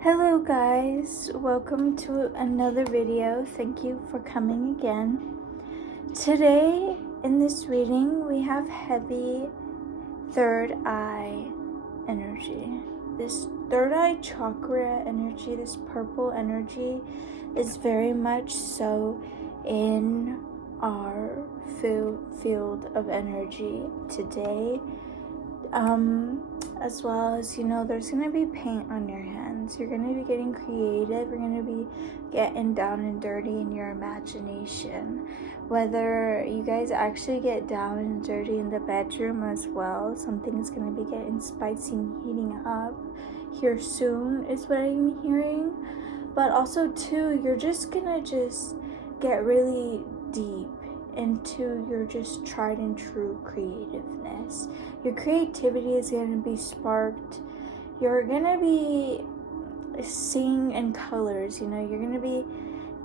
Hello guys, welcome to another video. Thank you for coming again. Today in this reading we have heavy third eye energy. This third eye chakra energy, this purple energy is very much so in our field of energy today. As well as, there's going to be paint on your hands. You're going to be getting creative. You're going to be getting down and dirty in your imagination. Whether you guys actually get down and dirty in the bedroom as well, something's going to be getting spicy and heating up here soon is what I'm hearing. But also too, you're just going to get really deep into your just tried and true creativeness. Your creativity is going to be sparked. You're going to be seeing in colors, you're going to be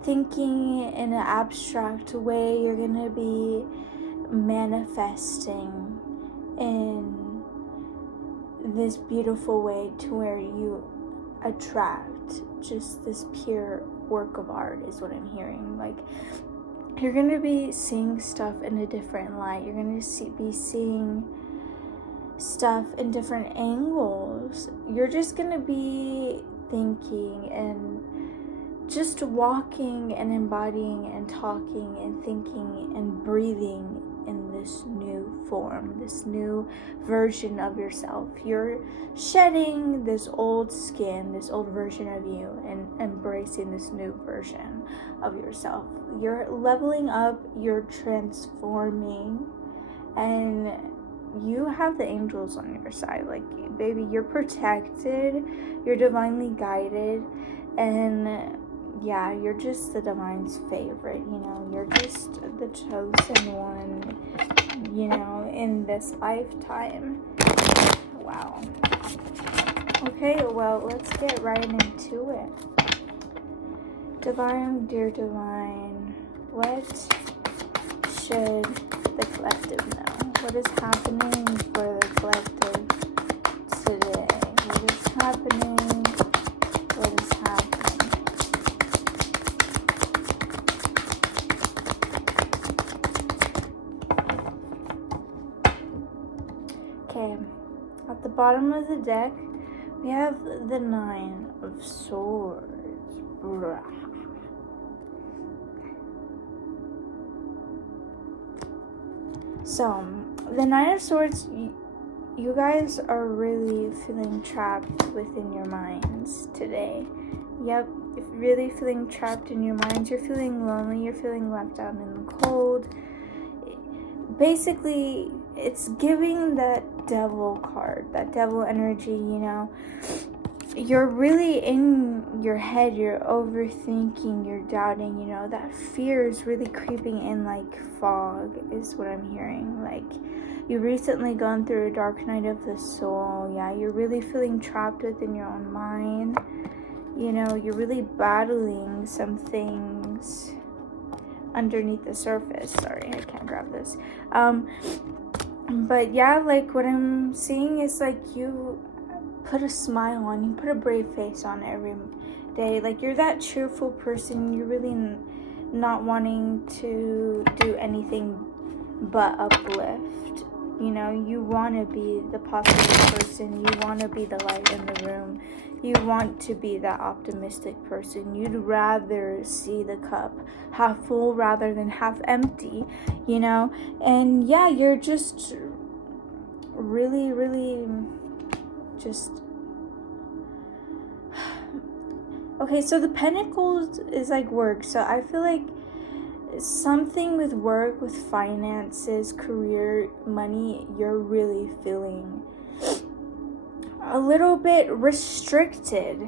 thinking in an abstract way. You're going to be manifesting in this beautiful way to where you attract just this pure work of art is what I'm hearing. Like, you're going to be seeing stuff in a different light. You're going to be seeing stuff in different angles. You're just going to be thinking and just walking and embodying and talking and thinking and breathing in this new form, this new version of yourself. You're shedding this old skin, this old version of you, and embracing this new version of yourself. You're leveling up, you're transforming, and you have the angels on your side. Like, baby, you're protected, you're divinely guided, and yeah, you're just the divine's favorite, you're just the chosen one, in this lifetime. Wow. Okay, well, let's get right into it. Divine, dear divine, what should the collective know? What is happening for the collective today? What is happening? What is happening? Okay, at the bottom of the deck, we have the Nine of Swords. So, the Nine of Swords, you guys are really feeling trapped within your minds today. Yep, you're really feeling trapped in your minds. You're feeling lonely. You're feeling left out in the cold. Basically, it's giving that devil card, that devil energy, You're really in your head, you're overthinking, you're doubting, that fear is really creeping in like fog is what I'm hearing. Like, you recently gone through a dark night of the soul. Yeah, you're really feeling trapped within your own mind. You're really battling some things underneath the surface. Sorry, I can't grab this. But yeah, like, what I'm seeing is like you put a smile on, you put a brave face on every day. Like, you're that cheerful person. You're really not wanting to do anything but uplift. You want to be the positive person. You want to be the light in the room. You want to be that optimistic person. You'd rather see the cup half full rather than half empty, And yeah, you're just really, really just... Okay, so the Pentacles is like work. So I feel like something with work, with finances, career, money, you're really feeling a little bit restricted.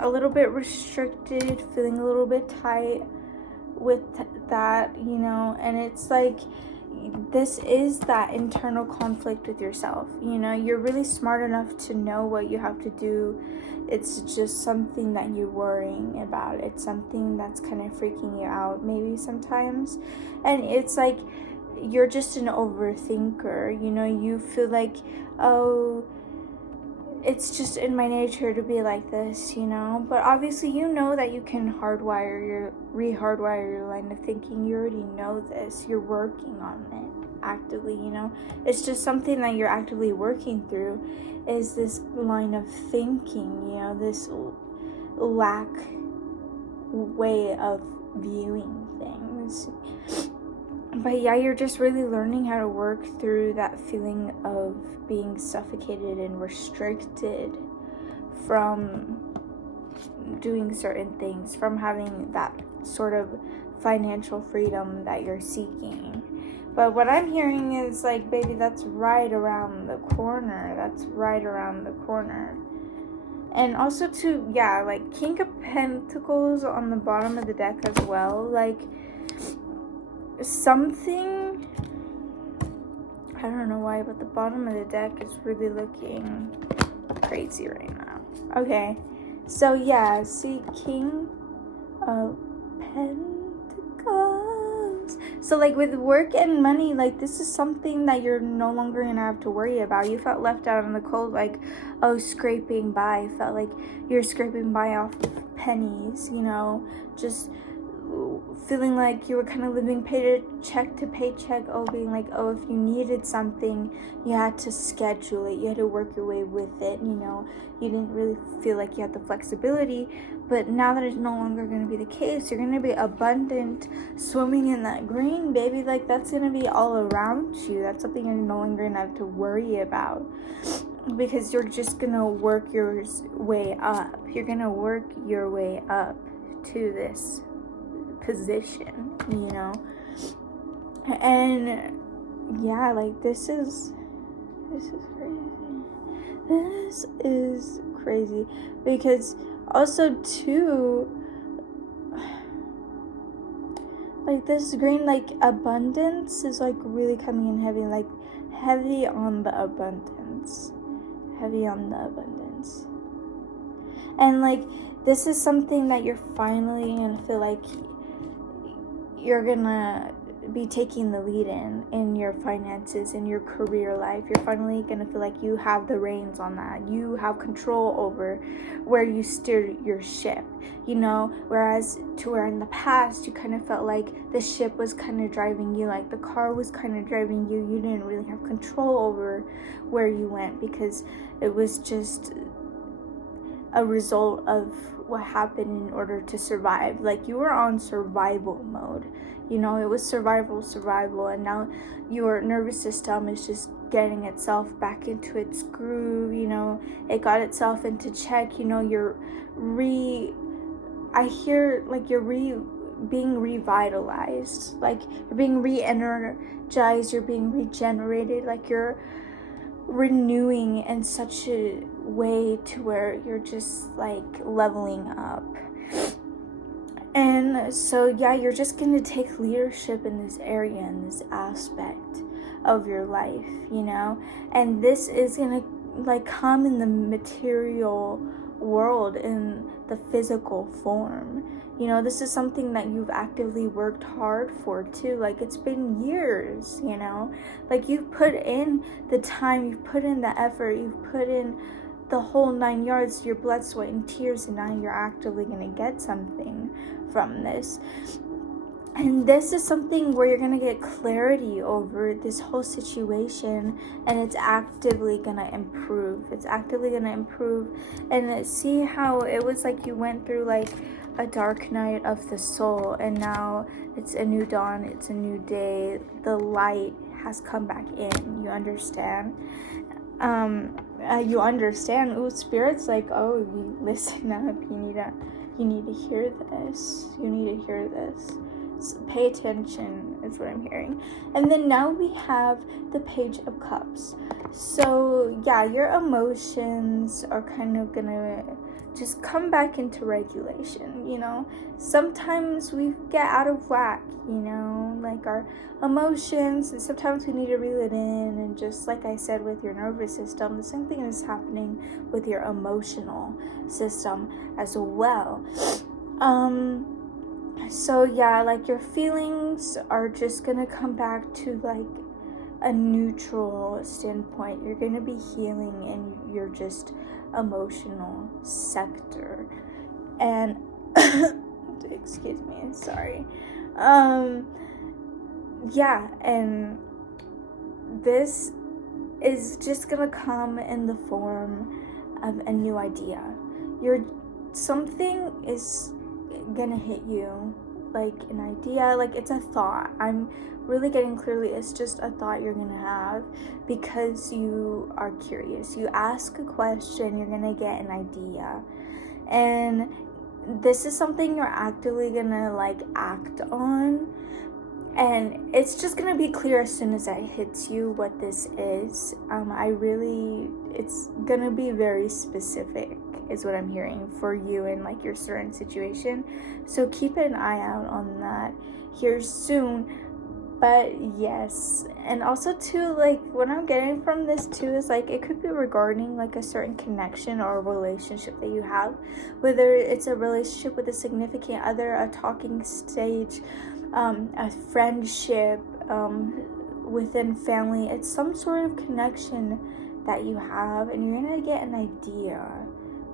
A little bit restricted, feeling a little bit tight with that, and it's like, this is that internal conflict with yourself. You're really smart enough to know what you have to do. It's just something that you're worrying about. It's something that's kind of freaking you out maybe sometimes. And it's like, you're just an overthinker. You feel like, oh, it's just in my nature to be like this, you know. But obviously, you know that you can re-hardwire your line of thinking. You already know this. You're working on it actively, you know. It's just something that you're actively working through, is this line of thinking, you know, this lack way of viewing things. But yeah, you're just really learning how to work through that feeling of being suffocated and restricted from doing certain things, from having that sort of financial freedom that you're seeking. But what I'm hearing is like, baby, that's right around the corner. That's right around the corner. And also too, yeah, like King of Pentacles on the bottom of the deck as well. Like, something, I don't know why, but the bottom of the deck is really looking crazy right now. Okay, so yeah, see, King of Pentacles. So like with work and money, like this is something that you're no longer gonna have to worry about. You felt left out in the cold, like, oh, scraping by. Felt like you're scraping by off of pennies, you know, just feeling like you were kind of living paycheck to paycheck, being like, oh, if you needed something, you had to schedule it, you had to work your way with it, you know, you didn't really feel like you had the flexibility. But now that it's no longer going to be the case, you're going to be abundant, swimming in that green, baby. Like, that's going to be all around you. That's something you're no longer going to have to worry about, because you're just going to work your way up. You're going to work your way up to this position, you know. And yeah, like this is crazy because also too, like this green, like abundance is like really coming in heavy, like heavy on the abundance, and like this is something that you're finally gonna feel like you're gonna be taking the lead in your finances, in your career life. You're finally gonna feel like you have the reins on that. You have control over where you steer your ship, you know, whereas in the past you kind of felt like the ship was kind of driving you, like the car was kind of driving you. You didn't really have control over where you went because it was just a result of what happened in order to survive. Like you were on survival mode, you know, it was survival, and now your nervous system is just getting itself back into its groove, you know, it got itself into check, you know, being revitalized, like you're being re-energized, you're being regenerated, like you're renewing in such a way to where you're just like leveling up. And so yeah, you're just gonna take leadership in this area, in this aspect of your life, you know, and this is gonna like come in the material world, in the physical form. You know, this is something that you've actively worked hard for too. Like it's been years, you know, like you've put in the time, you've put in the effort, you've put in the whole 9 yards, your blood, sweat, and tears, and now you're actively gonna get something from this. And this is something where you're going to get clarity over this whole situation, and it's actively going to improve. And see how it was like you went through like a dark night of the soul, and now it's a new dawn, it's a new day. The light has come back in. You understand? Ooh, Spirit's like, oh, you listen up. You need to hear this. Pay attention is what I'm hearing. And then now we have the Page of Cups. So yeah, your emotions are kind of gonna just come back into regulation, you know. Sometimes we get out of whack, you know, like our emotions, and sometimes we need to reel it in. And just like I said with your nervous system, the same thing is happening with your emotional system as well. So yeah, like your feelings are just gonna come back to like a neutral standpoint. You're going to be healing in your just emotional sector. And excuse me, sorry. Yeah, and this is just gonna come in the form of a new idea. Something is gonna hit you, like an idea, like it's a thought. I'm really getting clearly, it's just a thought you're gonna have because you are curious. You ask a question, you're gonna get an idea, and this is something you're actively gonna like act on, and it's just gonna be clear as soon as that hits you what this is. It's gonna be very specific is what I'm hearing for you in like your certain situation, so keep an eye out on that here soon. But yes, and also too, like what I'm getting from this too is like it could be regarding like a certain connection or a relationship that you have, whether it's a relationship with a significant other, a talking stage, a friendship, within family. It's some sort of connection that you have, and you're gonna get an idea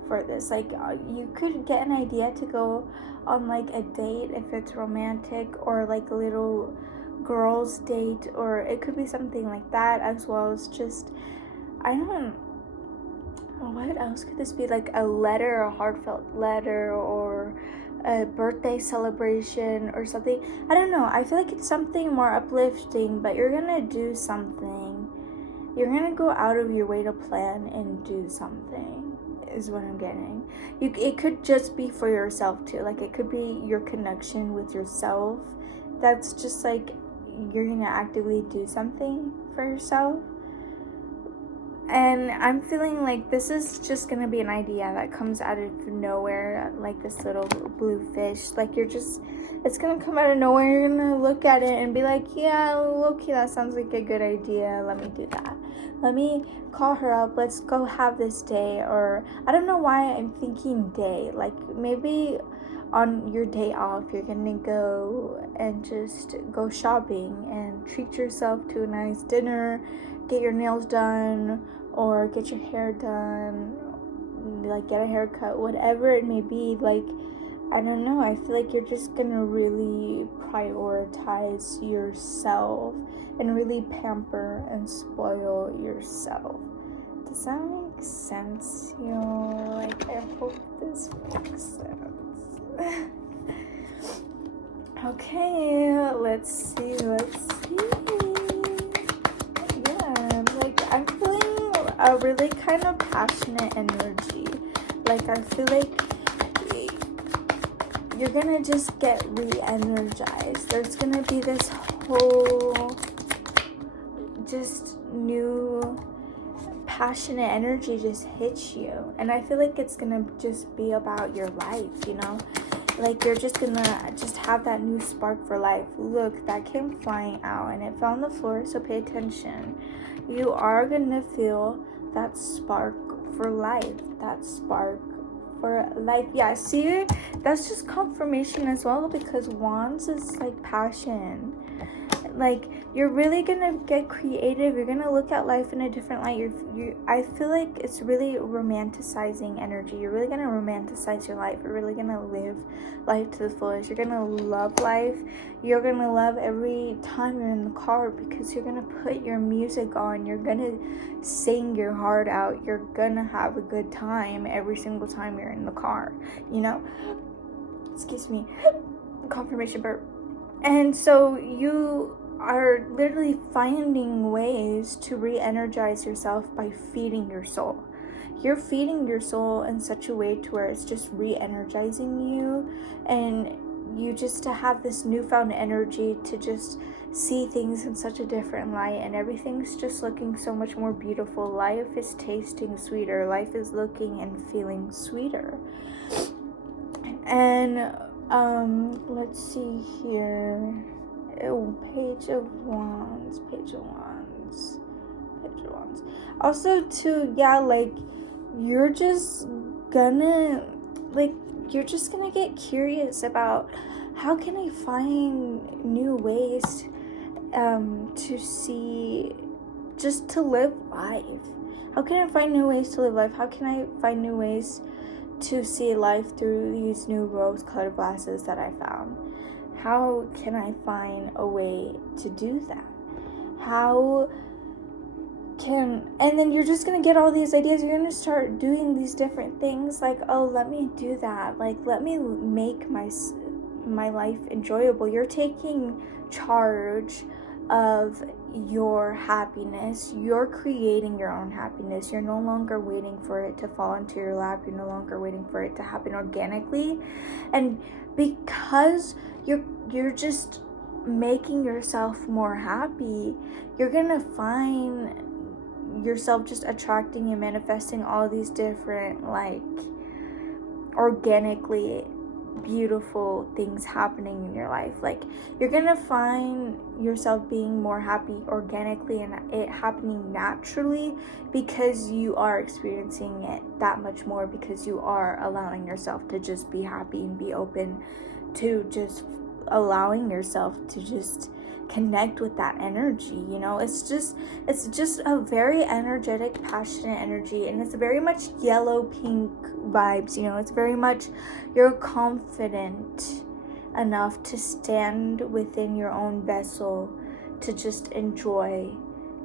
for this. Like you could get an idea to go on like a date if it's romantic, or like a little girls date, or it could be something like that, as well as just, I don't, what else could this be, like a letter, a heartfelt letter, or a birthday celebration or something. I don't know, I feel like it's something more uplifting, but you're gonna do something, you're gonna go out of your way to plan and do something is what I'm getting. It could just be for yourself too, like it could be your connection with yourself. That's just like you're gonna actively do something for yourself. And I'm feeling like this is just gonna be an idea that comes out of nowhere, like this little blue fish. Like it's gonna come out of nowhere. You're gonna look at it and be like, yeah, low-key, that sounds like a good idea. Let me do that. Let me call her up. Let's go have this day. Or I don't know why I'm thinking day. Like maybe on your day off, you're gonna go and just go shopping and treat yourself to a nice dinner, get your nails done, or get your hair done, like get a haircut, whatever it may be. Like, I don't know, I feel like you're just gonna really prioritize yourself and really pamper and spoil yourself. Does that make sense? You know, like, I hope this makes sense. Okay, let's see. Yeah, like I'm feeling a really kind of passionate energy. Like I feel like you're gonna just get re-energized. There's gonna be this whole just new passionate energy just hits you, and I feel like it's gonna just be about your life, you know, like you're just gonna just have that new spark for life. Look, that came flying out and it fell on the floor, so pay attention. You are gonna feel that spark for life, that spark for life. Yeah, see, that's just confirmation as well, because wands is like passion. Like you're really gonna get creative. You're gonna look at life in a different light. I feel like it's really romanticizing energy. You're really gonna romanticize your life. You're really gonna live life to the fullest. You're gonna love life. You're gonna love every time you're in the car, because you're gonna put your music on. You're gonna sing your heart out. You're gonna have a good time every single time you're in the car, you know. Excuse me, confirmation burp. And so you are literally finding ways to re-energize yourself by feeding your soul. You're feeding your soul in such a way to where it's just re-energizing you, and you just to have this newfound energy to just see things in such a different light, and everything's just looking so much more beautiful. Life is tasting sweeter. Life is looking and feeling sweeter. And let's see here. Page of Wands. Also too, yeah, like you're just gonna get curious about how can I find new ways to see, just to live life. How can I find new ways to live life? How can I find new ways to see life through these new rose-colored glasses that I found? How can I find a way to do that? And then you're just gonna get all these ideas. You're gonna start doing these different things, like, oh, let me do that, like, let me make my life enjoyable. You're taking charge of your happiness. You're creating your own happiness. You're no longer waiting for it to fall into your lap. You're no longer waiting for it to happen organically. And because you're just making yourself more happy, you're gonna find yourself just attracting and manifesting all these different, like, organically beautiful things happening in your life. Like, you're gonna find yourself being more happy organically and it happening naturally, because you are experiencing it that much more, because you are allowing yourself to just be happy and be open to just allowing yourself to just connect with that energy. You know, it's just a very energetic, passionate energy, and it's very much yellow pink vibes. You know, it's very much, you're confident enough to stand within your own vessel, to just enjoy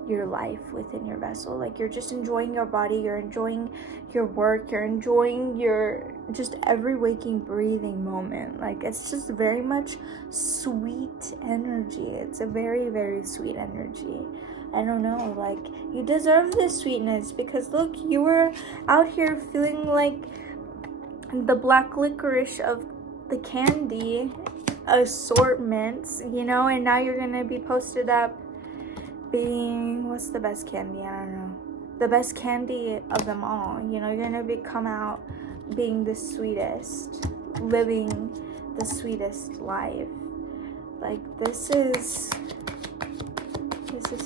your life within your vessel. Like, you're just enjoying your body, you're enjoying your work, you're enjoying your just every waking breathing moment. Like, it's just very much sweet energy. It's a very, very sweet energy. I don't know, like, you deserve this sweetness, because look, you were out here feeling like the black licorice of the candy assortments, you know, and now you're gonna be posted up being, what's the best candy? I don't know. The best candy of them all. You know, you're gonna come out being the sweetest, living the sweetest life. Like, this is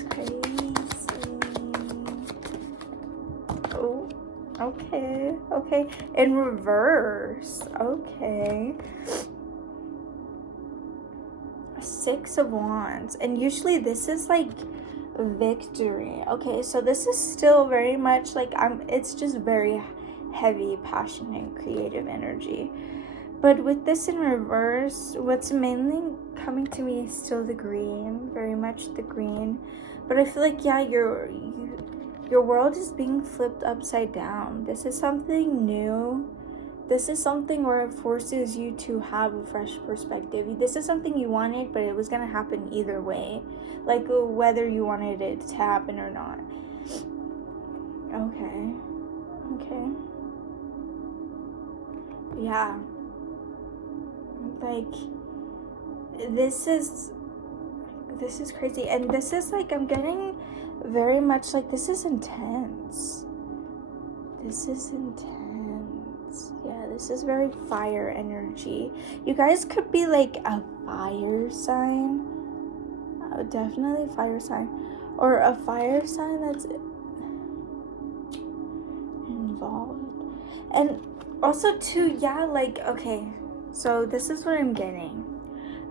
crazy. Oh, okay. In reverse. Okay. Six of Wands. And usually this is like victory. Okay, so this is still very much like, it's just very heavy, passionate, creative energy. But with this in reverse, what's mainly coming to me is still the green, very much the green. But I feel like, yeah, your world is being flipped upside down. This is something new. This is something where it forces you to have a fresh perspective. This is something you wanted, but it was going to happen either way. Like, whether you wanted it to happen or not. Okay. Yeah. Like, this is crazy. And this is like, I'm getting very much like, this is intense. Yeah, this is very fire energy. You guys could be like a fire sign. Definitely fire sign. Or a fire sign that's involved. And also too, yeah, like, okay. So this is what I'm getting.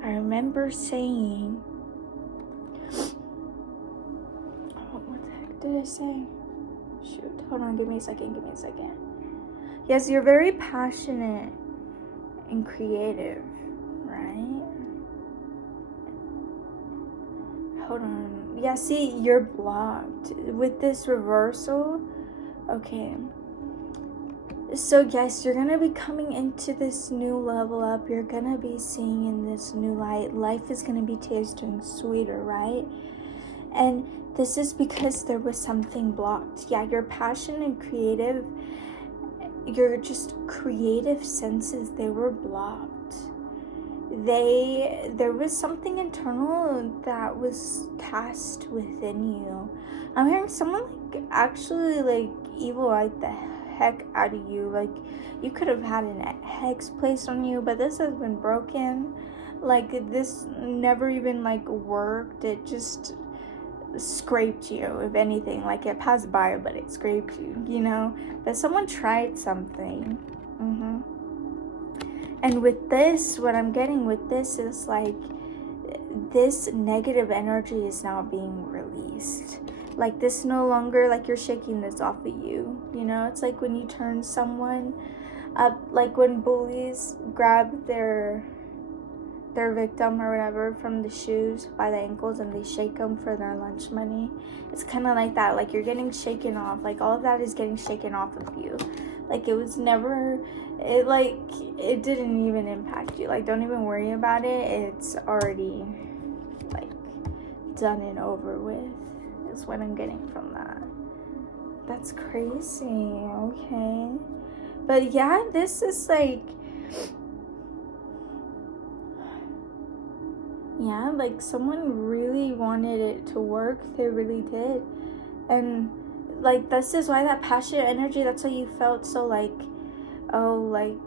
I remember saying, what the heck did I say? Shoot, hold on, give me a second. Yes, you're very passionate and creative, right? Hold on. Yeah, see, you're blocked with this reversal. Okay. So yes, you're gonna be coming into this new level up. You're gonna be seeing in this new light. Life is gonna be tasting sweeter, right? And this is because there was something blocked. Yeah, you're passionate and creative. Your just creative senses, they were blocked. There was something internal that was cast within you. I'm hearing someone like actually like evil-eyed the heck out of you. Like, you could have had an hex placed on you, but this has been broken. Like, this never even like worked. It just scraped you, if anything. Like, it passed by, but it scraped you, you know. But someone tried something. And with this, what I'm getting with this is like, this negative energy is now being released. Like, this no longer, like, you're shaking this off of you. You know, it's like when you turn someone up, like when bullies grab their victim or whatever from the shoes by the ankles and they shake them for their lunch money. It's kind of like that. Like, you're getting shaken off. Like, all of that is getting shaken off of you. Like, it was never, it didn't even impact you. Like, don't even worry about it. It's already, like, done and over with, is what I'm getting from that. That's crazy. Okay. But yeah, this is like, yeah, like someone really wanted it to work. They really did. And like, this is why that passionate energy, that's why you felt so like, oh, like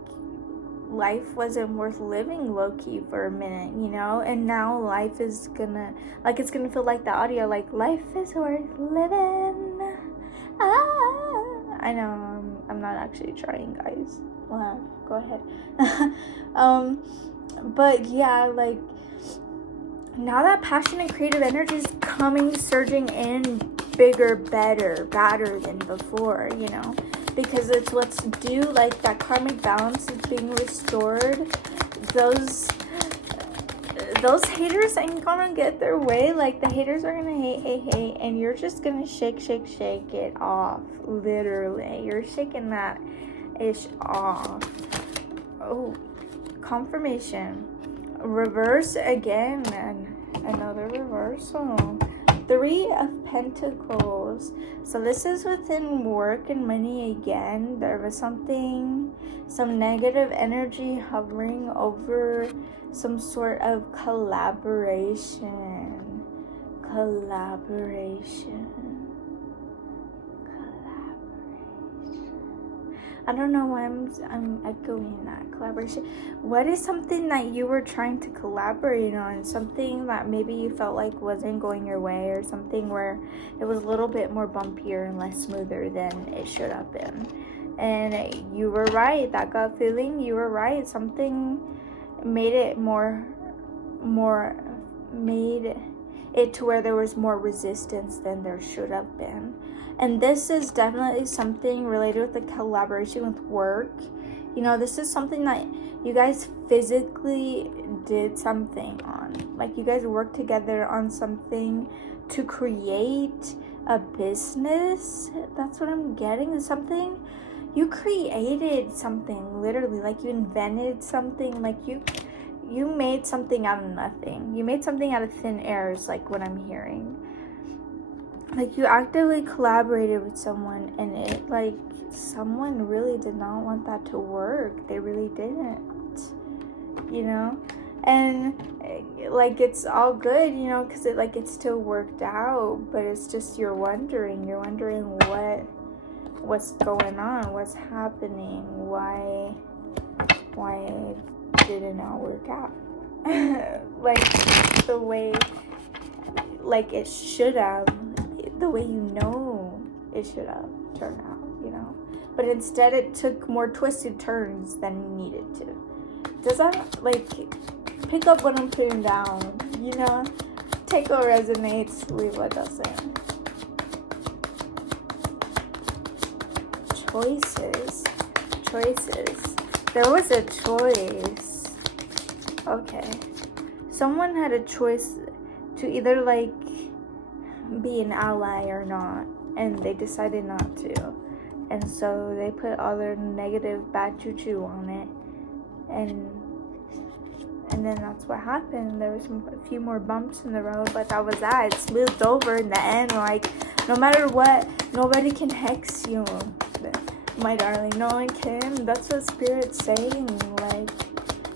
life wasn't worth living low-key for a minute, you know? And now life is gonna, like, it's gonna feel like the audio, like, life is worth living. I know, I'm not actually trying, guys. Laugh. Go ahead. But yeah, like, now that passion and creative energy is coming, surging in bigger, better, badder than before, you know, because it's what's due. Like, that karmic balance is being restored. Those haters ain't gonna get their way. Like, the haters are gonna hate, and you're just gonna shake it off. Literally, you're shaking that ish off. Oh, confirmation. Reverse again, and another reversal. 3 of Pentacles. So this is within work and money again. There was some negative energy hovering over some sort of collaboration. I don't know why I'm echoing that. Collaboration. What is something that you were trying to collaborate on? Something that maybe you felt like wasn't going your way, or something where it was a little bit more bumpier and less smoother than it should have been. And you were right. That gut feeling, you were right. Something made it made it to where there was more resistance than there should have been. And this is definitely something related with the collaboration with work. You know, this is something that you guys physically did something on. Like, you guys worked together on something to create a business. That's what I'm getting. Something, you created something, literally. Like, you invented something. Like, you made something out of nothing. You made something out of thin air is like what I'm hearing. Like, you actively collaborated with someone, and it, like, someone really did not want that to work. They really didn't, you know? And, like, it's all good, you know, because it still worked out, but it's just you're wondering what's going on, what's happening, why did it not work out? Like, the way, like, it should have. The way you know it should have turned out, you know. But instead it took more twisted turns than it needed to. Does that, like, pick up what I'm putting down, you know? Take what resonates, leave what doesn't. Choices. There was a choice. Okay. Someone had a choice to either, like, be an ally or not, and they decided not to, and so they put all their negative bad juju on it, and then that's what happened. There was a few more bumps in the road, but that was that. It smoothed over in the end. Like, no matter what, nobody can hex you, my darling. No one can. That's what Spirit's saying.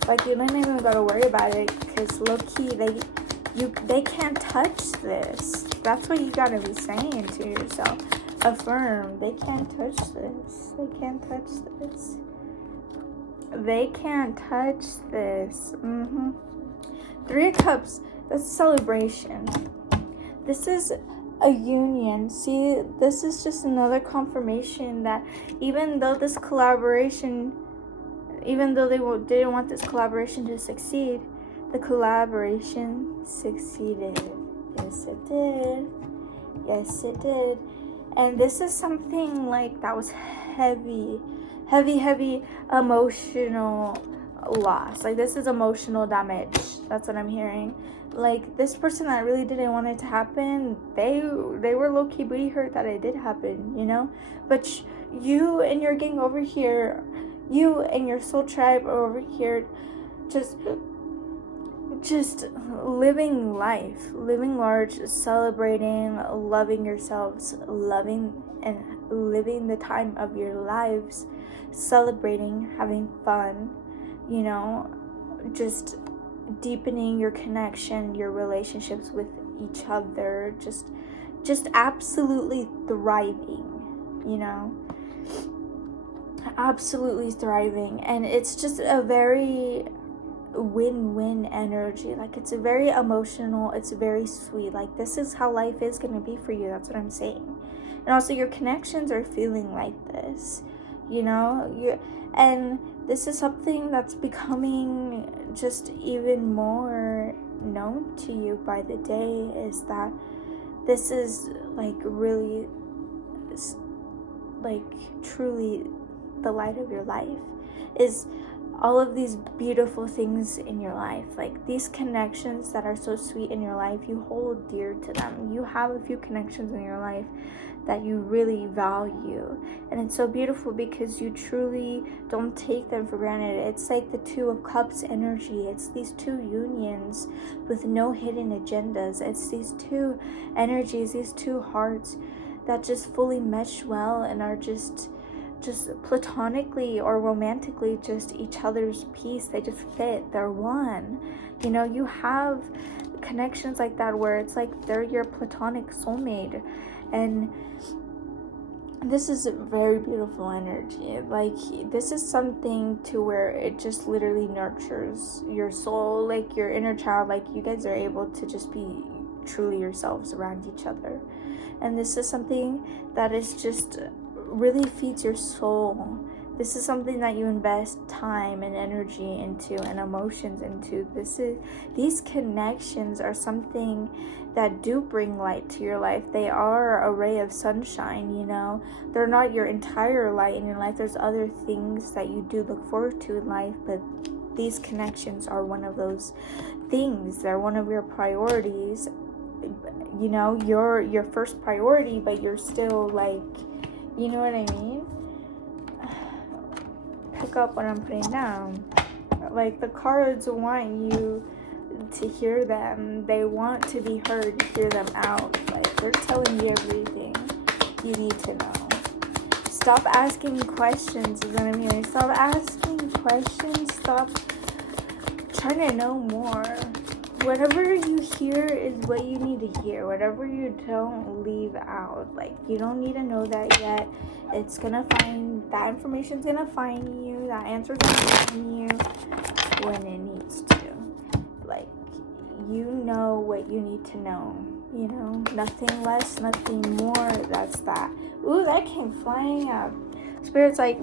Like you don't even gotta worry about it, because low-key they can't touch this. That's what you gotta be saying to yourself. Affirm. They can't touch this. They can't touch this. They can't touch this. 3 of Cups. That's celebration. This is a union. See, this is just another confirmation that even though this collaboration, even though they didn't want this collaboration to succeed, The collaboration succeeded. Yes, it did. Yes, it did. And this is something like that was heavy emotional loss. Like, this is emotional damage. That's what I'm hearing. Like, this person that really didn't want it to happen, they were low-key booty hurt that it did happen, you know? But you and your gang over here, you and your soul tribe are over here just living life, living large, celebrating, loving yourselves, loving and living the time of your lives, celebrating, having fun, you know, just deepening your connection, your relationships with each other, just absolutely thriving, you know, absolutely thriving. And it's just a very win-win energy. Like, it's a very emotional, it's very sweet. Like, this is how life is going to be for you. That's what I'm saying. And also, your connections are feeling like this, you know, and this is something that's becoming just even more known to you by the day, is that this is like really, like, truly the light of your life, is all of these beautiful things in your life. Like, these connections that are so sweet in your life, you hold dear to them. You have a few connections in your life that you really value, and it's so beautiful because you truly don't take them for granted. It's like the Two of Cups energy. It's these two unions with no hidden agendas. It's these two energies, these two hearts that just fully mesh well and are just platonically or romantically just each other's piece. They just fit. They're one. You know, you have connections like that where it's like they're your platonic soulmate, and this is a very beautiful energy. Like, this is something to where it just literally nurtures your soul, like your inner child. Like, you guys are able to just be truly yourselves around each other, and this is something that is just really feeds your soul. This is something that you invest time and energy into and emotions into. These connections are something that do bring light to your life. They are a ray of sunshine, you know. They're not your entire light in your life. There's other things that you do look forward to in life, but these connections are one of those things. They're one of your priorities. You know, you're your first priority, but you're still like, you know what I mean? Pick up what I'm putting down. Like, the cards want you to hear them. They want to be heard, to hear them out. Like, they're telling you everything you need to know. Stop asking questions is what I'm hearing. Stop asking questions. Stop trying to know more. Whatever you hear is what you need to hear. Whatever you don't, leave out. Like, you don't need to know that yet. It's gonna find, that information's gonna find you. That answer's gonna find you when it needs to. Like, you know what you need to know. You know, nothing less, nothing more. That's that. Ooh, that came flying out. Spirit's like,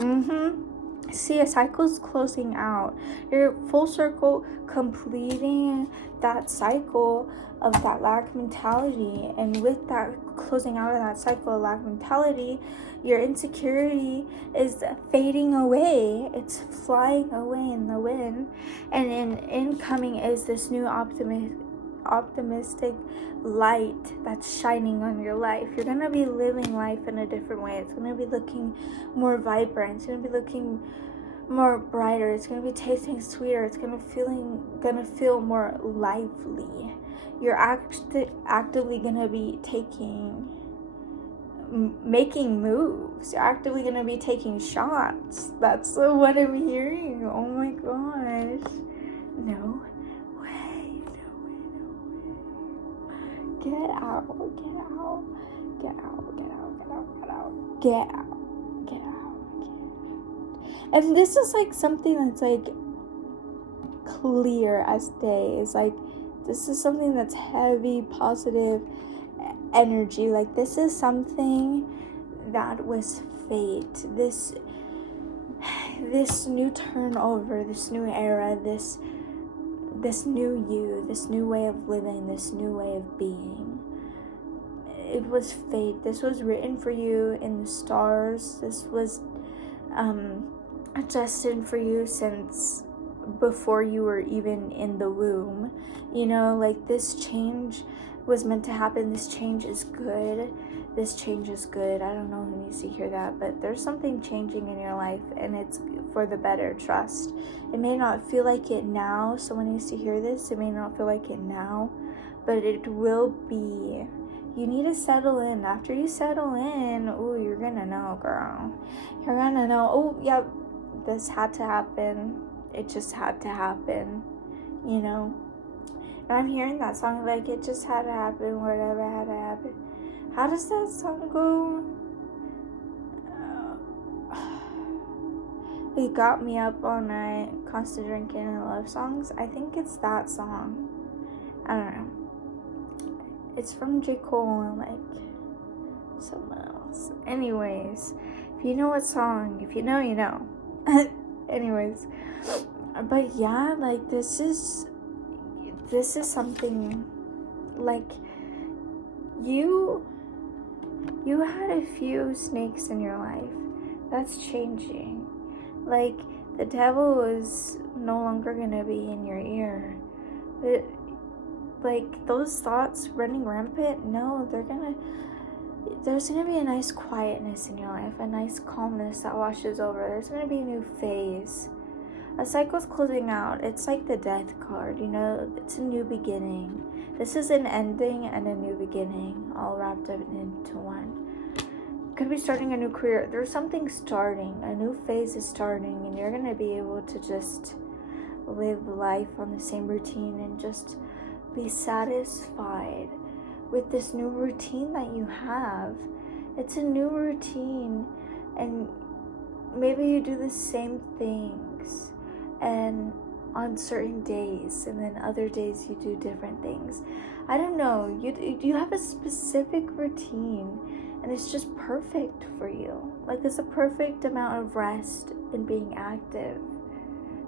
See, a cycle's closing out. You're full circle completing that cycle of that lack mentality. And with that closing out of that cycle of lack mentality, your insecurity is fading away. It's flying away in the wind. And in incoming is this new optimistic light that's shining on your life. You're going to be living life in a different way. It's going to be looking more vibrant. It's going to be looking more brighter. It's going to be tasting sweeter. It's going to feel more lively. You're actively going to be making moves. You're actively going to be taking shots. That's what I'm hearing. Oh my gosh. No. Get out. And this is like something that's like clear as day. It's like, this is something that's heavy, positive energy. Like, this is something that was fate. This new turnover, this new era, this this new you, this new way of living, this new way of being. It was fate. This was written for you in the stars. This was destined for you since before you were even in the womb. You know, like, this change was meant to happen. This change is good. This change is good. I don't know who needs to hear that, but there's something changing in your life, and it's for the better. Trust. It may not feel like it now. Someone needs to hear this. It may not feel like it now, but it will be. You need to settle in. After you settle in, ooh, you're gonna know, girl. You're gonna know, oh, yep, this had to happen. It just had to happen, you know? And I'm hearing that song like, it just had to happen, whatever had to happen. How does that song go? It got me up all night, constant drinking and love songs. I think it's that song. I don't know. It's from J. Cole and like someone else. Anyways, if you know what song, if you know, you know. Anyways, but yeah, like, this is something, like, you had a few snakes in your life. That's changing. Like, the devil is no longer gonna be in your ear. Like, those thoughts running rampant, no, there's gonna be a nice quietness in your life, a nice calmness that washes over. There's gonna be a new phase. A cycle's closing out. It's like the death card, you know, it's a new beginning. This is an ending and a new beginning, all wrapped up into one. Could be starting a new career. There's something starting, a new phase is starting, and you're gonna be able to just live life on the same routine and just be satisfied with this new routine that you have. It's a new routine, and maybe you do the same things and on certain days, and then other days you do different things. I don't know, you have a specific routine, and it's just perfect for you. Like, it's a perfect amount of rest and being active.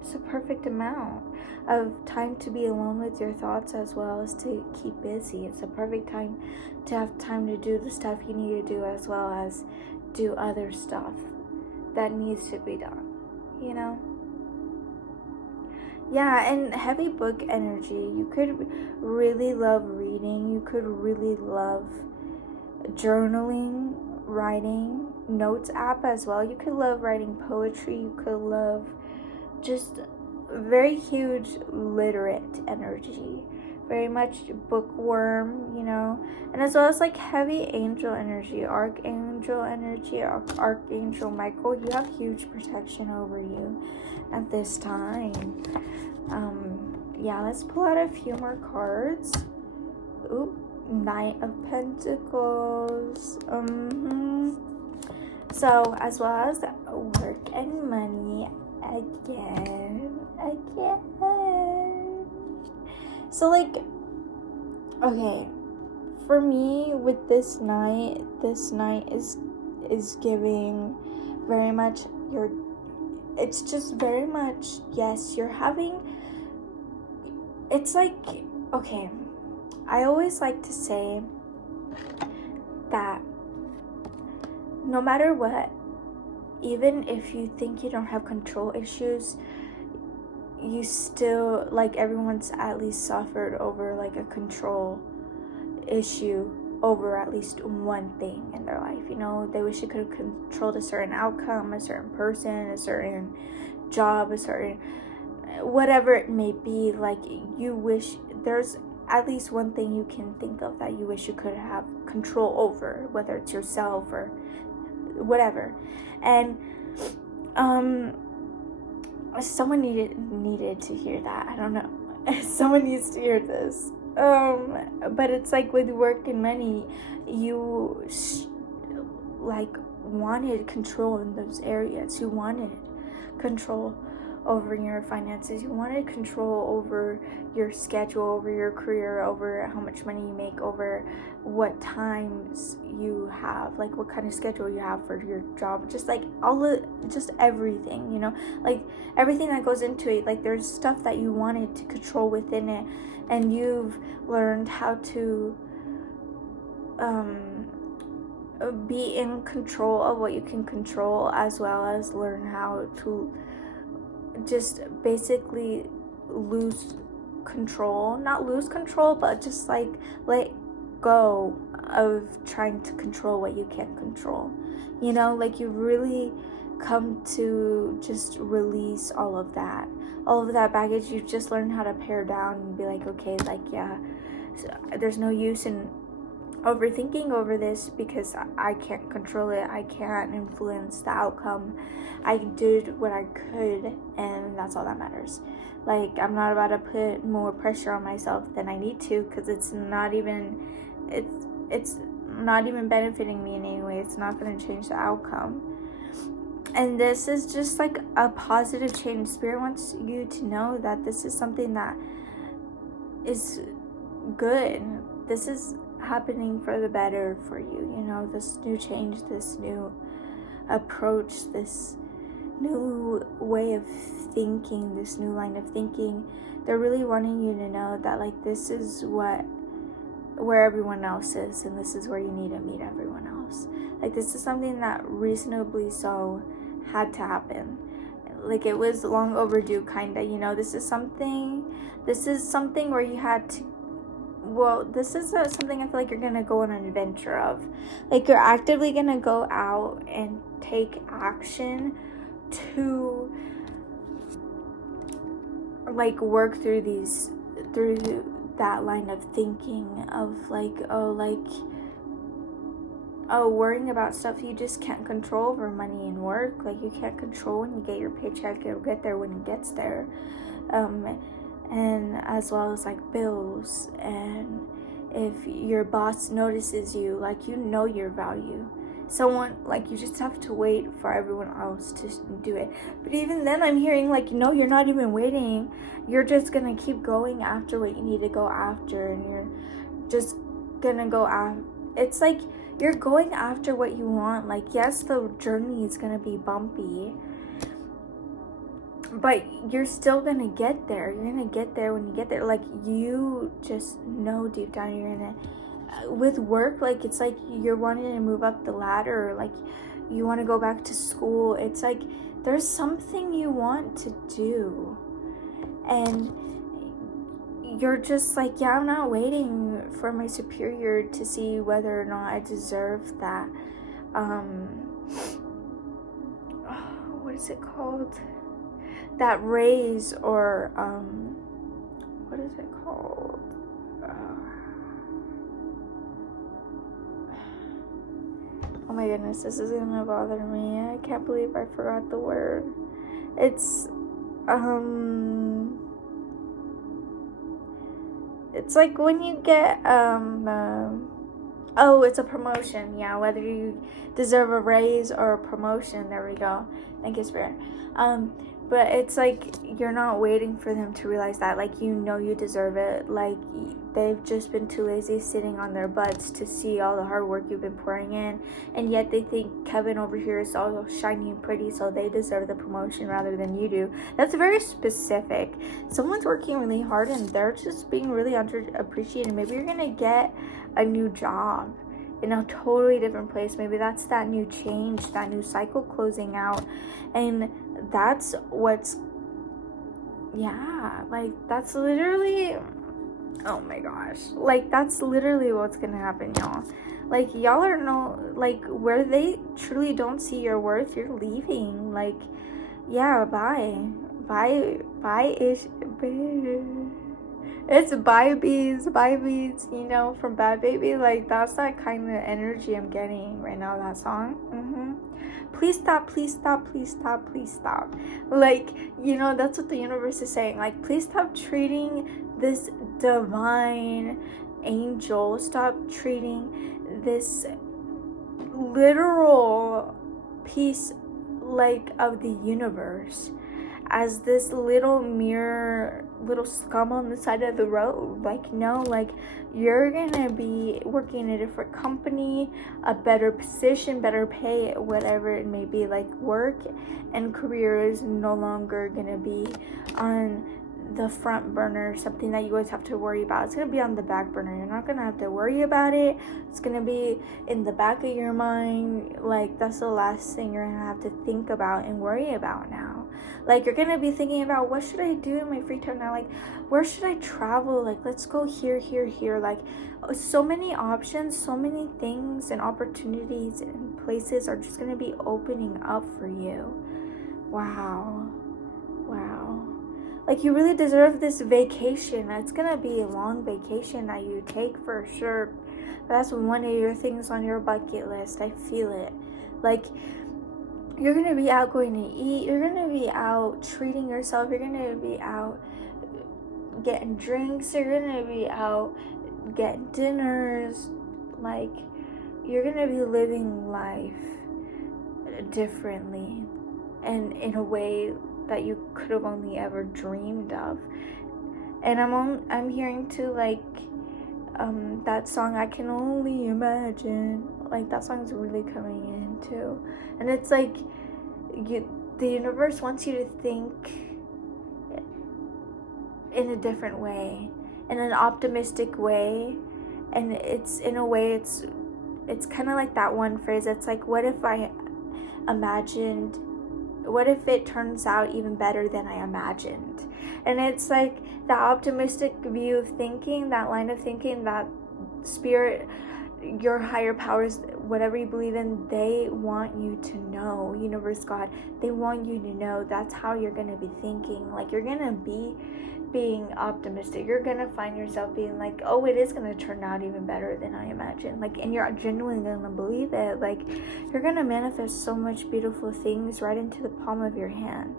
It's a perfect amount of time to be alone with your thoughts, as well as to keep busy. It's a perfect time to have time to do the stuff you need to do, as well as do other stuff that needs to be done, you know? Yeah, and heavy book energy. You could really love reading. You could really love journaling, writing, notes app as well. You could love writing poetry. You could love just very huge literate energy, very much bookworm, you know, and as well as like heavy angel energy, archangel energy, Archangel Michael. You have huge protection over you at this time. Yeah, let's pull out a few more cards. Oop, Knight of Pentacles. So, as well as work and money. Again. So, like, okay, for me with this night is giving very much it's just very much, yes, you're having, it's like, okay, I always like to say that no matter what, even if you think you don't have control issues, you still, like, everyone's at least suffered over like a control issue over at least one thing in their life. You know, they wish they could have controlled a certain outcome, a certain person, a certain job, a certain whatever it may be. Like, you wish there's at least one thing you can think of that you wish you could have control over, whether it's yourself or whatever. And someone needed to hear that. I don't know. Someone needs to hear this. But it's like with work and money, you like wanted control in those areas. You wanted control over your finances. You wanted control over your schedule, over your career, over how much money you make, over what times you have, like what kind of schedule you have for your job, just like just everything, like everything that goes into it. Like there's stuff that you wanted to control within it, and you've learned how to be in control of what you can control, as well as learn how to just basically not lose control, but just like let go of trying to control what you can't control. Like you really come to just release all of that baggage. You just learn how to pare down and be like, okay, like, yeah, so there's no use in overthinking over this because I can't control it. I can't influence the outcome. I did what I could, and that's all that matters. Like, I'm not about to put more pressure on myself than I need to, because it's not even benefiting me in any way. It's not going to change the outcome. And this is just like a positive change. Spirit wants you to know that this is something that is good. This is happening for the better for you. This new change, this new approach, this new way of thinking, this new line of thinking. They're really wanting you to know that, like, this is where everyone else is, and this is where you need to meet everyone else. Like, this is something that reasonably so had to happen. Like, it was long overdue, kinda. This is something where you had to. Well, this is something I feel like you're gonna go on an adventure of. Like, you're actively gonna go out and take action to, like, work through that line of thinking of, like, worrying about stuff you just can't control over money and work. Like, you can't control when you get your paycheck. It'll get there when it gets there. And as well as, like, bills, and if your boss notices you, like, your value. Someone, like, you just have to wait for everyone else to do it. But even then, I'm hearing, like, no, you're not even waiting. You're just gonna keep going after what you need to go after, and you're just gonna go after. It's like you're going after what you want. Like, yes, the journey is gonna be bumpy, but you're still gonna get there. You're gonna get there when you get there. Like, you just know deep down you're gonna. With work, like, it's like you're wanting to move up the ladder. Like, you want to go back to school. It's like there's something you want to do, and you're just like, yeah, I'm not waiting for my superior to see whether or not I deserve that. What is it called? That raise, or what is it called? Oh my goodness, this is gonna bother me. I can't believe I forgot the word. It's like when you get it's a promotion. Yeah, whether you deserve a raise or a promotion. There we go. Thank you, Spirit. But it's like you're not waiting for them to realize that. Like, you deserve it. Like, they've just been too lazy sitting on their butts to see all the hard work you've been pouring in. And yet they think Kevin over here is all shiny and pretty, so they deserve the promotion rather than you do. That's very specific. Someone's working really hard and they're just being really underappreciated. Maybe you're going to get a new job in a totally different place. Maybe that's that new change, that new cycle closing out. And that's what's, yeah, like, that's literally, oh my gosh, like, that's literally what's gonna happen, y'all. Like, y'all are like, where they truly don't see your worth, you're leaving. Like, yeah, bye ish. It's bye bees, from Bad Baby. Like, that's that kind of energy I'm getting right now, that song. Please stop, please stop, please stop, please stop. Like, that's what the universe is saying. Like, please stop treating this divine angel, stop treating this literal piece, like, of the universe as this little mere little scum on the side of the road. Like, no, like, you're gonna be working in a different company, a better position, better pay, whatever it may be. Like, work and career is no longer gonna be on the front burner, something that you always have to worry about. It's gonna be on the back burner. You're not gonna have to worry about it. It's gonna be in the back of your mind. Like, that's the last thing you're gonna have to think about and worry about now. Like, you're gonna be thinking about, what should I do in my free time now? Like, where should I travel? Like, let's go here. Like, so many options, so many things and opportunities and places are just gonna be opening up for you. Wow. Like, you really deserve this vacation. It's gonna be a long vacation that you take for sure. That's one of your things on your bucket list. I feel it. Like, you're gonna be out going to eat. You're gonna be out treating yourself. You're gonna be out getting drinks. You're gonna be out getting dinners. Like, you're gonna be living life differently and in a way that you could have only ever dreamed of. And I'm hearing too, like, that song, I Can Only Imagine. Like, that song's really coming in too. And it's like, the universe wants you to think in a different way, in an optimistic way. And it's, in a way, it's kind of like that one phrase. It's like, what if it turns out even better than I imagined? And it's like that optimistic view of thinking, that line of thinking, that spirit, your higher powers, whatever you believe in, they want you to know, universe, God, they want you to know that's how you're going to be thinking. Like, you're going to be being optimistic. You're going to find yourself being like, oh, it is going to turn out even better than I imagined. Like, and you're genuinely going to believe it. Like, you're going to manifest so much beautiful things right into the palm of your hand.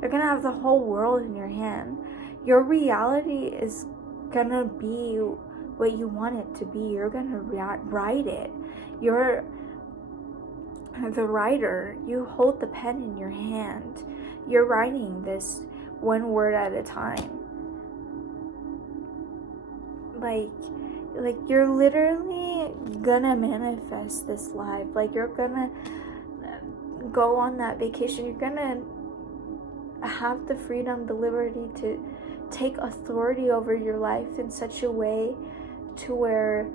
You're going to have the whole world in your hand. Your reality is going to be what you want it to be. You're going to write it. You're the writer. You hold the pen in your hand. You're writing this one word at a time. Like you're literally gonna manifest this life. Like, you're gonna go on that vacation. You're gonna have the freedom, the liberty to take authority over your life in such a way to where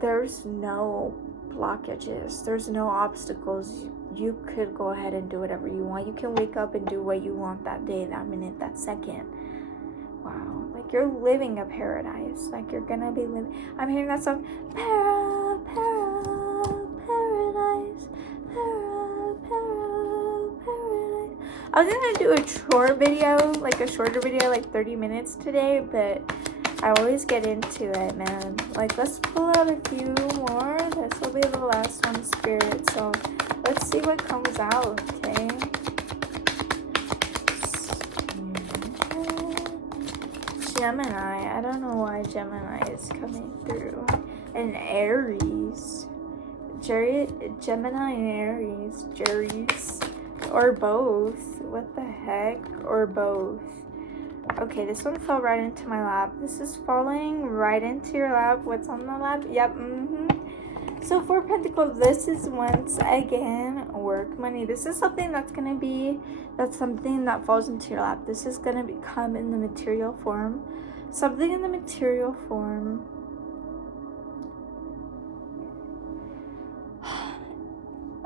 there's no blockages, there's no obstacles. You could go ahead and do whatever you want. You can wake up and do what you want that day, that minute, that second. Wow, like, you're living a paradise. Like, you're gonna be living. I'm hearing that song, paradise, paradise. I was gonna do a short video, like a shorter video, like 30 minutes today, but I always get into it, man. Like, let's pull out a few more. This will be the last one, Spirit. So let's see what comes out, okay? Gemini. I don't know why Gemini is coming through. And Aries. Gemini and Aries. Or both. What the heck? Or both. Okay, this one fell right into my lap. This is falling right into your lap. What's on the lap? Yep, So, Four of Pentacles, this is once again work, money. This is something that's something that falls into your lap. This is going to come in the material form. Something in the material form.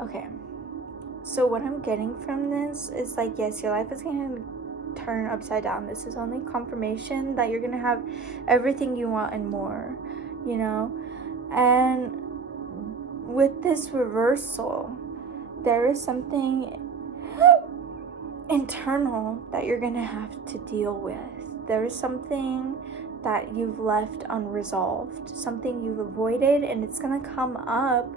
Okay. So, what I'm getting from this is, like, yes, your life is going to turn upside down. This is only confirmation that you're going to have everything you want and more, you know? And with this reversal, there is something internal that you're going to have to deal with. There is something that you've left unresolved, something you've avoided, and it's going to come up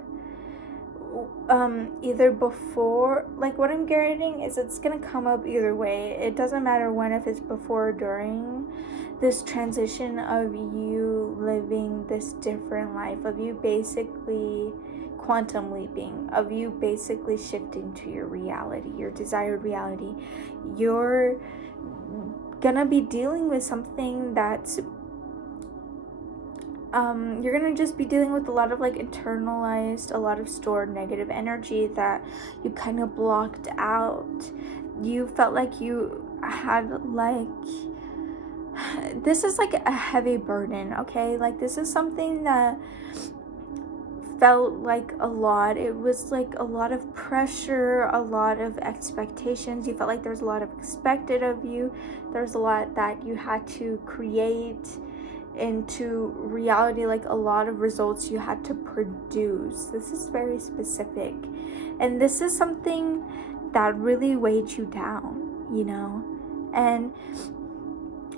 either before, like, what I'm getting is it's going to come up either way. It doesn't matter when, if it's before or during this transition of you living this different life, of you basically quantum leaping, of you basically shifting to your reality, your desired reality. You're gonna be dealing with something that's you're gonna just be dealing with a lot of like internalized, a lot of stored negative energy that you kind of blocked out. You felt like you had like, this is like a heavy burden, okay? Like this is something that felt like a lot. It was like a lot of pressure, a lot of expectations. You felt like there's a lot of expected of you. There's a lot that you had to create into reality, like a lot of results you had to produce. This is very specific, and this is something that really weighed you down, you know, and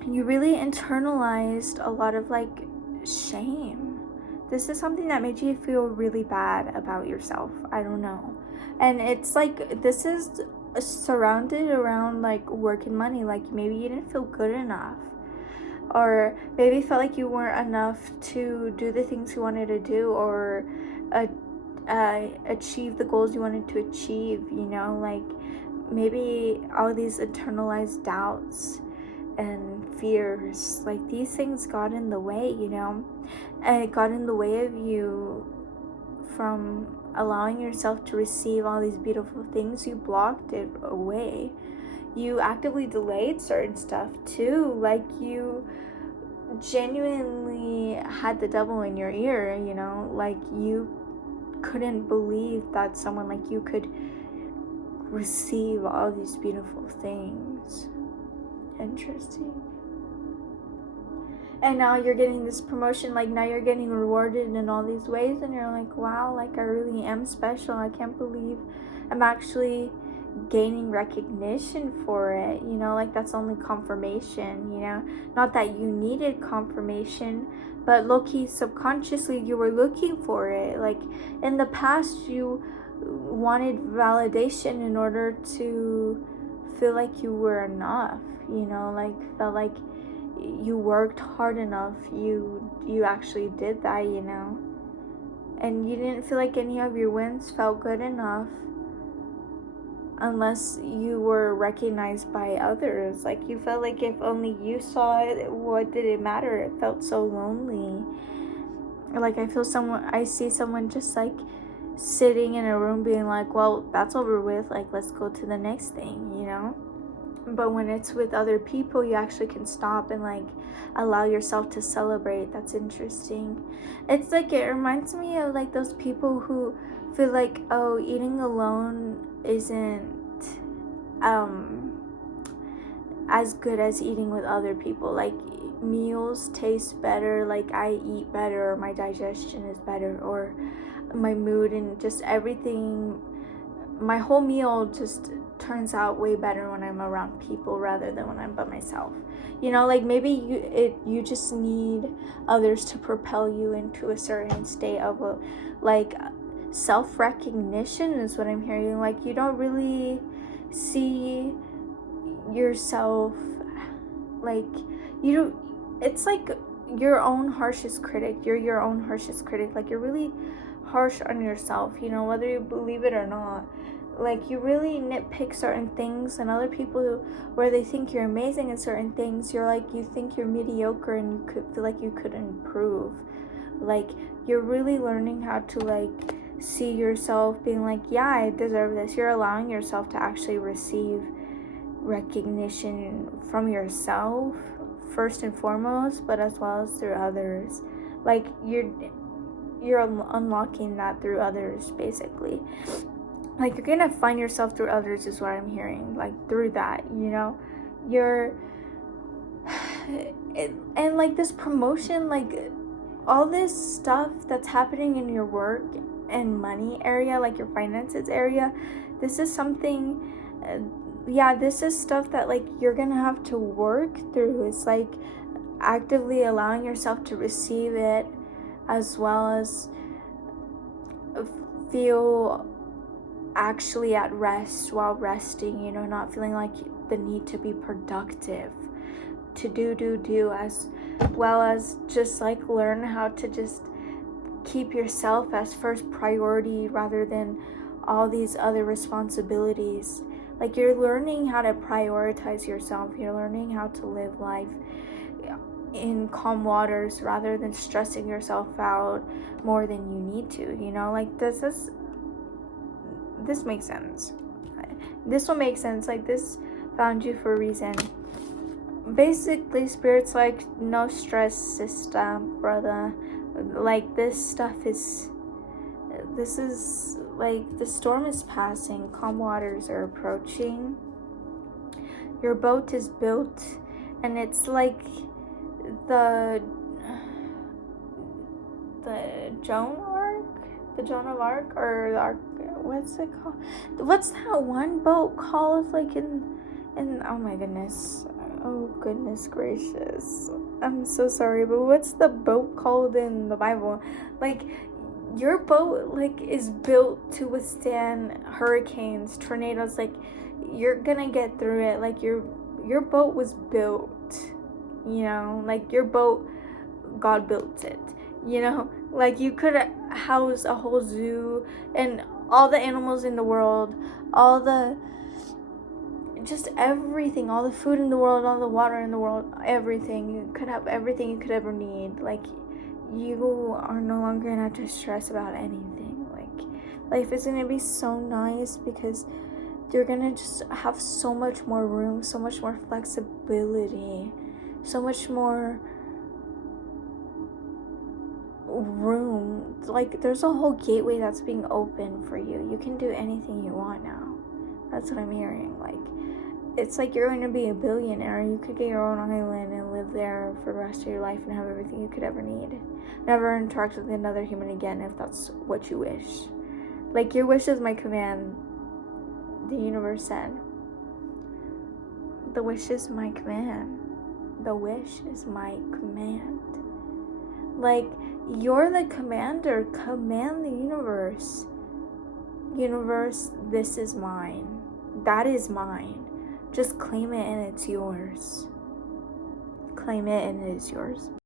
you really internalized a lot of like shame. This is something that made you feel really bad about yourself. I don't know. And it's like, this is surrounded around like work and money. Like maybe you didn't feel good enough, or maybe felt like you weren't enough to do the things you wanted to do, or achieve the goals you wanted to achieve, you know, like maybe all these internalized doubts and fears, like these things got in the way, you know, and it got in the way of you from allowing yourself to receive all these beautiful things. You blocked it away. You actively delayed certain stuff too. Like you genuinely had the devil in your ear, you know, like you couldn't believe that someone like you could receive all these beautiful things. Interesting. And now you're getting this promotion, like now you're getting rewarded in all these ways, and you're like, wow, like I really am special. I can't believe I'm actually gaining recognition for it, you know, like that's only confirmation, you know, not that you needed confirmation, but low-key subconsciously you were looking for it. Like in the past you wanted validation in order to feel like you were enough, you know, like felt like you worked hard enough, you actually did that, you know, and you didn't feel like any of your wins felt good enough unless you were recognized by others. Like you felt like if only you saw it, what did it matter? It felt so lonely. Like I see someone just like sitting in a room being like, well, that's over with, like let's go to the next thing, you know. But when it's with other people, you actually can stop and like allow yourself to celebrate. That's interesting. It's like, it reminds me of like those people who feel like, oh, eating alone isn't as good as eating with other people. Like meals taste better, like I eat better, or my digestion is better, or my mood and just everything, my whole meal just turns out way better when I'm around people rather than when I'm by myself. You know, like maybe you just need others to propel you into a certain state of like self-recognition is what I'm hearing. Like you don't really see yourself, like it's like your own harshest critic. You're your own harshest critic. Like you're really harsh on yourself, you know, whether you believe it or not. Like you really nitpick certain things, and other people where they think you're amazing in certain things, you're like, you think you're mediocre and you could feel like you could improve. Like you're really learning how to like see yourself being like, yeah, I deserve this. You're allowing yourself to actually receive recognition from yourself first and foremost, but as well as through others. Like you're unlocking that through others, basically. Like you're gonna find yourself through others is what I'm hearing. Like through that, you know, and like this promotion, like all this stuff that's happening in your work and money area, like your finances area, this is something, this is stuff that like you're gonna have to work through. It's like actively allowing yourself to receive it, as well as feel actually at rest while resting, you know, not feeling like the need to be productive, to do, as well as just like learn how to just keep yourself as first priority rather than all these other responsibilities. Like, you're learning how to prioritize yourself. You're learning how to live life in calm waters rather than stressing yourself out more than you need to, you know? Like, this makes sense. This will make sense. Like, this found you for a reason. Basically, Spirit's like, no stress, sister, brother. Like, this is like, the storm is passing, calm waters are approaching. Your boat is built, and it's like the Joan of Arc, or the Ark, what's it called? What's that one boat called? Like, in oh my goodness. Oh goodness gracious. I'm so sorry, but what's the boat called in the Bible? Like, your boat, like, is built to withstand hurricanes, tornadoes. Like, you're gonna get through it. Like, your boat was built, you know? Like, your boat, God built it, you know? Like, you could house a whole zoo and all the animals in the world, all the, just everything, all the food in the world, all the water in the world, everything. You could have everything you could ever need. Like, you are no longer gonna have to stress about anything. Like, life is gonna be so nice because you're gonna just have so much more room, so much more flexibility, so much more room. Like, there's a whole gateway that's being opened for you. You can do anything you want now. That's what I'm hearing. Like, it's like you're going to be a billionaire. You could get your own island and live there for the rest of your life and have everything you could ever need. Never interact with another human again if that's what you wish. Like, your wish is my command, the universe said. The wish is my command. The wish is my command. Like, you're the commander. Command the universe. Universe, this is mine. That is mine. Just claim it and it's yours. Claim it and it is yours.